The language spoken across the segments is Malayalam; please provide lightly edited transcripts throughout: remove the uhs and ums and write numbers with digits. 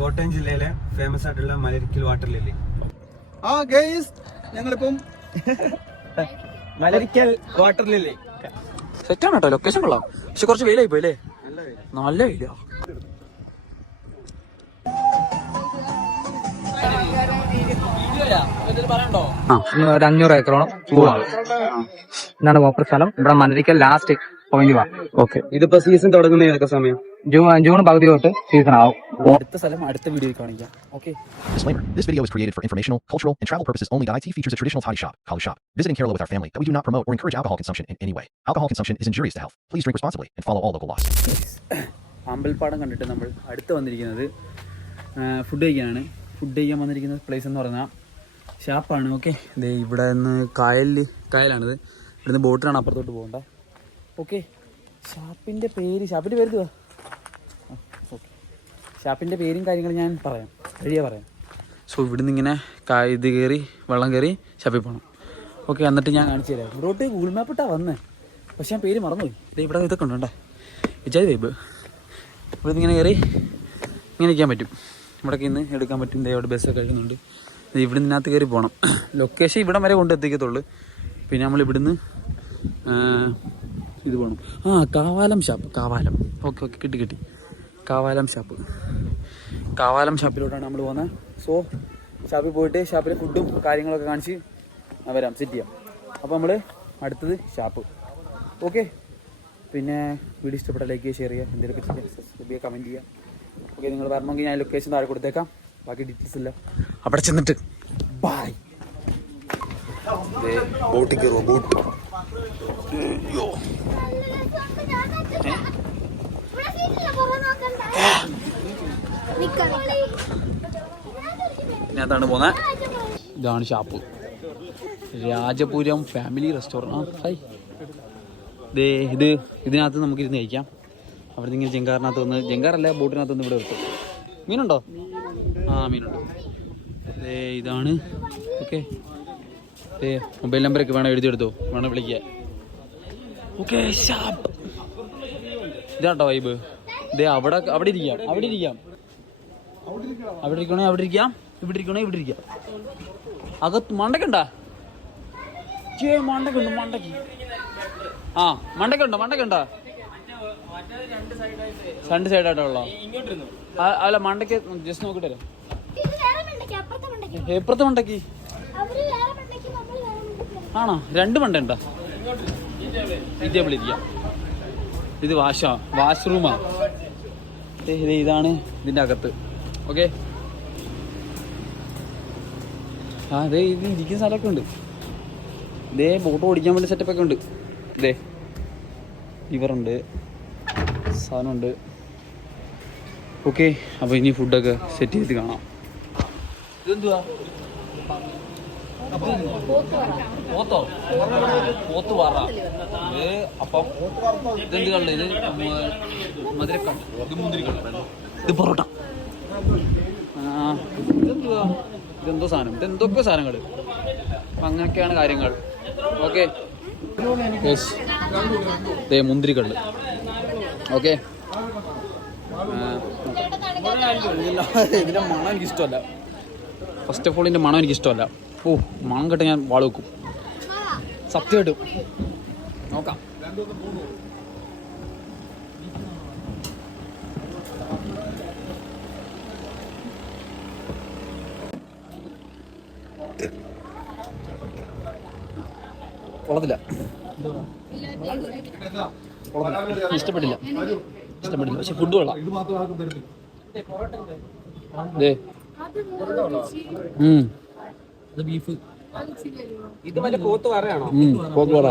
കോട്ടയം ജില്ലയിലെ ഫേമസ് ആയിട്ടുള്ള മലരിക്കൽ വാട്ടർ ലില്ലി. ആ ഗൈസ് ഞങ്ങളിപ്പം മലരിക്കൽ വാട്ടർ ലില്ലി സെറ്റാണ് കേട്ടോ. ലൊക്കേഷൻ കൊള്ളാം, പക്ഷെ കുറച്ച് വെയിലായി പോയല്ലേ. നല്ല വെയിലാ. ഒരു 500 ഏക്കറോളം പൂവാണ്. ഇതാണ് പ്രോപ്പർ സ്ഥലം. ഇവിടെ മലരിക്കൽ ലാസ്റ്റ് പോയിന്റ് വാ. ഓക്കെ. ഇതിപ്പോ സീസൺ തുടങ്ങുന്ന ഏതൊക്കെ സമയം? ജൂൺ പകുതി തൊട്ട് സീസൺ ആവും. അടുത്ത സ്ഥലം അടുത്ത വീഡിയോയിൽ കാണിക്കാം. Okay. Disclaimer: this video is created for informational, cultural, and travel purposes only. IT features a traditional toddy shop, Kali shop, visiting Kerala with our family, that we do not promote or encourage alcohol consumption in any way. Alcohol consumption is injurious to health. Please drink responsibly and follow all local laws. അമ്പൽപ്പാടം കണ്ടിട്ട് നമ്മൾ അടുത്ത് വന്നിരിക്കുന്നത് ഫുഡ് കഴിക്കാനാണ്. ഫുഡ് കഴിക്കാൻ വന്നിരിക്കുന്ന പ്ലേസ് എന്ന് പറഞ്ഞാൽ ഷാപ്പാണ്. ഓക്കെ. ഇതേ ഇവിടെ നിന്ന് കായലാണിത്. ഇവിടുന്ന് ബോട്ടിലാണ് അപ്പുറത്തോട്ട് പോകേണ്ട. ഓക്കെ. ഷാപ്പിൻ്റെ പേര് ഓക്കെ, ഷാപ്പിൻ്റെ പേരും കാര്യങ്ങളും ഞാൻ പറയാം, വഴിയേ പറയാം. സോ ഇവിടുന്ന് ഇങ്ങനെ ഇത് കയറി വെള്ളം കയറി ഷാപ്പിൽ പോകണം. ഓക്കെ. എന്നിട്ട് ഞാൻ കാണിച്ചു തരാം. ഇവിടോട്ട് ഗൂഗിൾ മാപ്പ് ഇട്ടാണ് വന്നത്, പക്ഷെ ഞാൻ പേര് മറന്നുപോയി. ഇവിടെ ഇതൊക്കെ ഉണ്ടേ വിജയ് വൈബ്. ഇവിടുന്ന് ഇങ്ങനെ കയറി ഇങ്ങനെ ഇരിക്കാൻ പറ്റും. ഇവിടേക്ക് ഇന്ന് എടുക്കാൻ പറ്റും. ഇവിടെ ബസ്സൊക്കെ കഴിക്കുന്നുണ്ട്. ഇവിടെ നിന്നകത്ത് കയറി പോകണം. ലൊക്കേഷൻ ഇവിടം വരെ കൊണ്ട് എത്തിക്കത്തുള്ളൂ. പിന്നെ നമ്മൾ ഇവിടുന്ന് ഇത് പോകണം. കാവാലം ഷാപ്പ്. കാവാലം. ഓക്കെ. കിട്ടി. കാവാലം ഷാപ്പിലോട്ടാണ് നമ്മൾ പോകുന്നത്. സോ ഷാപ്പിൽ പോയിട്ട് ഷാപ്പിലെ ഫുഡും കാര്യങ്ങളൊക്കെ കാണിച്ച് വരാം, സെറ്റ് ചെയ്യാം. അപ്പോൾ നമ്മൾ അടുത്തത് ഷാപ്പ്. ഓക്കെ. പിന്നെ വീഡിയോ ഇഷ്ടപ്പെട്ട ലൈക്ക് ചെയ്യുക, ഷെയർ ചെയ്യുക, എന്തെങ്കിലുമൊക്കെ ചെയ്യുക, സബ്സ്ക്രൈബ് ചെയ്യുക, കമൻറ്റ് ചെയ്യുക. ഓക്കെ. നിങ്ങൾ വരണമെങ്കിൽ ഞാൻ ലൊക്കേഷൻ താഴെ കൊടുത്തേക്കാം. ബാക്കി ഡീറ്റെയിൽസ് ഇല്ല. അവിടെ ചെന്നിട്ട് ബൈ. ബോട്ടിൽ കയറുമോ? ബോട്ട് ഇതിനകത്താണ് പോകുന്നത്. ഇതാണ് shop. Rajapuram family restaurant. Hi. ഇതിനകത്ത് നമുക്കിരുന്ന് കഴിക്കാം. അവിടെ ഇങ്ങനെ ജങ്കാറിനകത്ത് വന്ന്, ജങ്കാറല്ല ബോട്ടിനകത്ത് വന്ന് ഇവിടെ നിർത്തും. മീനുണ്ടോ? മീനുണ്ട്. ഇതാണ്. ഓക്കെ. മൊബൈൽ നമ്പറൊക്കെ വേണം എഴുതിയെടുത്തോ, വേണം വിളിക്കുക. ഓക്കെ. ഷാപ്പ് ഇതാട്ടോ വൈബ്. അവിടെ ഇരിക്കാം. അവിടെ ഇരിക്കാം. ഇവിടെ ഇരിക്കാം. അകത്ത് മണ്ടക്കുണ്ടോ? മണ്ടക്കുണ്ട്. മണ്ടക്കുണ്ടോ? രണ്ട് സൈഡായിട്ടുള്ള അല്ല, മണ്ടയ്ക്ക് ജസ്റ്റ് നോക്കിട്ട് വരാം. എപ്പുറത്തെ മണ്ടയ്ക്ക് ആണോ? രണ്ട് മണ്ട ഉണ്ടോ? ഈ ടേബിൾ ഇരിക്കാം. ഇത് വാഷ്റൂമാ. ഇതാണ് ഇതിൻ്റെ അകത്ത്. ഓക്കെ. ഇത് ഇരിക്കുന്ന സ്ഥലമൊക്കെ ഉണ്ട്. ബോട്ട് ഓടിക്കാൻ വേണ്ടി സെറ്റപ്പൊക്കെ ഉണ്ട്. ലിവറുണ്ട്, സാധനമുണ്ട്. ഓക്കെ. അപ്പോൾ ഇനി ഫുഡൊക്കെ സെറ്റ് ചെയ്ത് കാണാം. ഇതെന്തുവാ? പോത്ത് വാറ. അപ്പം ഇതെന്ത് കള്ള്? ഇത് മധുരക്കള്ള്. ഇത് മുന്തിരിക്കള്ള്. ഇത് പൊറോട്ട. ഇതെന്തുവാ? ഇതെന്തോ സാധനം. ഇതെന്തൊക്കെ സാധനങ്ങൾ. അപ്പം അങ്ങനെയൊക്കെയാണ് കാര്യങ്ങൾ. ഓക്കെ. മുന്തിരിക്കള്ള്. ഓക്കെ. ഇതിൻ്റെ മണം എനിക്കിഷ്ടമല്ല. ഫസ്റ്റ് ഓഫ് ഓൾ ഇതിൻ്റെ മണം എനിക്കിഷ്ടമല്ല. മണം കേട്ട് ഞാൻ വാള് വെക്കും, സത്യമായിട്ടും. നോക്കാം. കൊള്ളത്തില്ല. ഇഷ്ടപ്പെട്ടില്ല. പക്ഷെ ഫുഡ് കൊള്ളാം. ബീഫ്. ഇത് മറ്റേ പോത്ത് വറയാണോ? പോത്ത് വറ.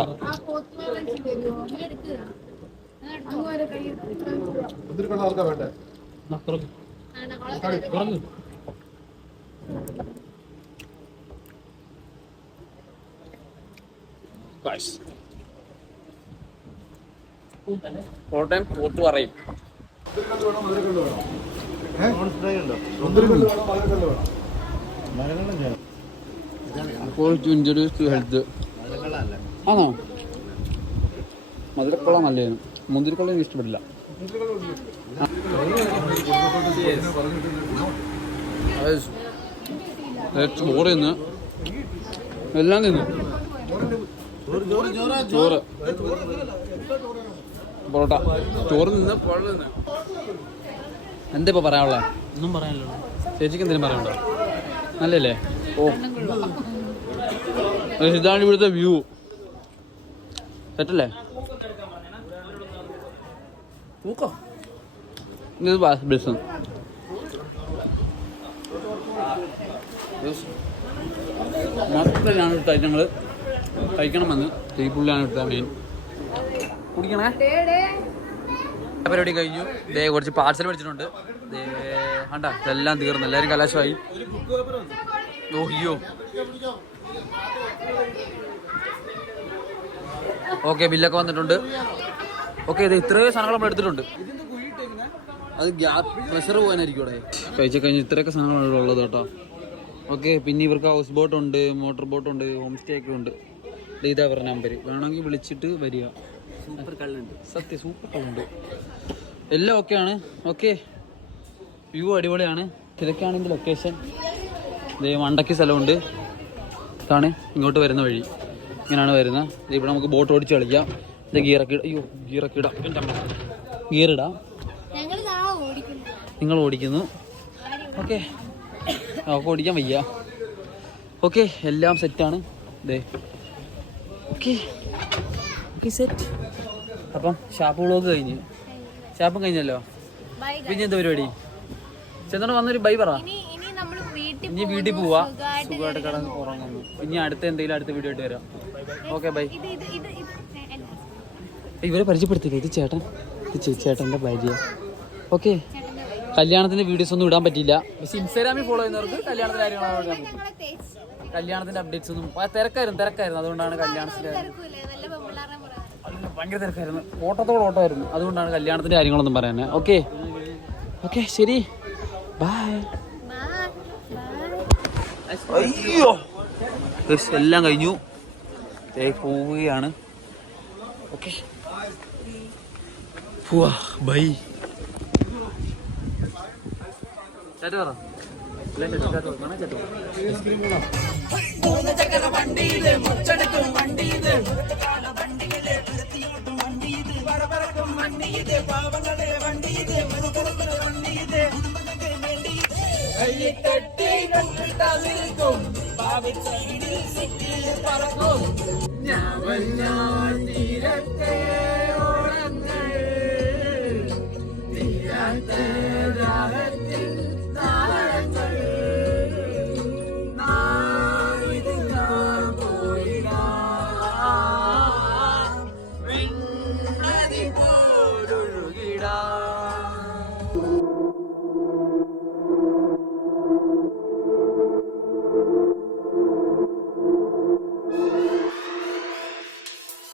കോട്ടയം പോത്ത് പറയും. ആണോ? മധുരക്കുള്ള നല്ലതാണ്. മുന്തിരിക്കുള്ള എനിക്ക് ഇഷ്ടപ്പെടില്ല. ചോറ് തിന്ന് എല്ലാം തിന്നു. ചോറ് പൊറോട്ട ചോറ് നിന്ന് പൊറോട്ട നിന്ന്. എന്താ ഇപ്പൊ പറയാനുള്ള? ഒന്നും പറയാനില്ല. ചേച്ചിക്ക് എന്തെങ്കിലും പറയാനുണ്ടോ? നല്ലല്ലേ? ഓ ഇതാണ് ഇവിടുത്തെ വ്യൂ. സെറ്റല്ലേ? പൂക്കോ ഇത് ബസ് മൊത്തത്തിലാണ് എടുത്ത ഐറ്റങ്ങൾ കഴിക്കണമെന്ന് ഈ പുള്ളിയാണ് എടുത്ത മെയിൻ. കുടിക്കണേ. പരിപാടി കഴിഞ്ഞു. ദേ കുറച്ച് പാർസൽ മേടിച്ചിട്ടുണ്ട്. കണ്ട ഇതെല്ലാം തീർന്നു. എല്ലാവരും കലാശമായി. ഓയ്യോ ഓക്കെ ബില്ലൊക്കെ വന്നിട്ടുണ്ട്. ഓക്കെ ഇത് ഇത്രയും സാധനങ്ങൾ നമ്മൾ എടുത്തിട്ടുണ്ട്. അത് ഗ്യാസ് പ്രഷർ പോകാനായിരിക്കും ഇവിടെ. കഴിച്ച കഴിഞ്ഞ് ഇത്രയൊക്കെ സാധനങ്ങളാണ് ഉള്ളത് കേട്ടോ. ഓക്കെ പിന്നെ ഇവർക്ക് ഹൗസ് ബോട്ടുണ്ട്, മോട്ടോർ ബോട്ടുണ്ട്, ഹോം സ്റ്റേ ഒക്കെ ഉണ്ട്. ഇതാ പറഞ്ഞ നമ്പർ വേണമെങ്കിൽ വിളിച്ചിട്ട് വരിക. സൂപ്പർ കള്ളുണ്ട്. സത്യം സൂപ്പർ കള്ളുണ്ട്. എല്ലാം ഓക്കെയാണ്. ഓക്കെ വ്യൂ അടിപൊളിയാണ്. ഇതൊക്കെയാണ് ഇതിൻ്റെ ലൊക്കേഷൻ. ഇത് മണ്ടയ്ക്ക് സ്ഥലമുണ്ട്. ഇതാണ് ഇങ്ങോട്ട് വരുന്ന വഴി. ഇങ്ങനെയാണ് വരുന്നത്. ഇവിടെ നമുക്ക് ബോട്ട് ഓടിച്ച് കളിക്കാം. ഇത് ഗിയറൊക്കെ ഇടാം. എൻ്റെ അമ്മ ഗിയറിടാം. നിങ്ങൾ ഓടിക്കുന്നു. ഓക്കെ നമുക്ക് ഓടിക്കാൻ വയ്യ. ഓക്കെ എല്ലാം സെറ്റാണ്. ഇതേ ഓക്കെ ഓക്കെ സെറ്റ്. അപ്പം ഷാപ്പ് വ്ളോഗ് കഴിഞ്ഞ്. ഷാപ്പും കഴിഞ്ഞല്ലോ. പിന്നെ എന്താ പരിപാടി? ചെന്നോണ്ട് വന്നൊരു ബൈ പറ. ഇനി വീട്ടിൽ പോവാ. സുഖമായിട്ട് കിടന്ന് ഉറങ്ങുന്നു. ഇനി അടുത്ത എന്തെങ്കിലും അടുത്ത വീഡിയോ ആയിട്ട് വരാം. Okay bye. ഇവരെ പരിചയപ്പെടുത്തില്ല. ഇത് ചേട്ടൻ. ഇത് ചേട്ടൻ്റെ ഭാര്യ. ഓക്കെ കല്യാണത്തിന്റെ വീഡിയോസ് ഒന്നും ഇടാൻ പറ്റില്ല. പക്ഷെ ഇൻസ്റ്റാഗ്രാമിൽ ഫോളോ ചെയ്യുന്നവർക്ക് കല്യാണത്തിന്റെ കാര്യങ്ങളാണ് ഇടാൻ പറ്റും. കല്യാണത്തിന്റെ അപ്ഡേറ്റ്സ് ഒന്നും തിരക്കായിരുന്നു. അതുകൊണ്ടാണ് കല്യാണത്തിന്റെ ഭയങ്കര തിരക്കായിരുന്നു. ഓട്ടമായിരുന്നു. അതുകൊണ്ടാണ് കല്യാണത്തിന്റെ കാര്യങ്ങളൊന്നും പറയാൻ. ഓക്കെ ഓക്കെ ശരി ബൈ. അയ്യോ എല്ലാം കഴിഞ്ഞു. പോവുകയാണ്. ഓക്കെ പോവാ ബൈ. ചേട്ടാ പറ. തീരത്തെ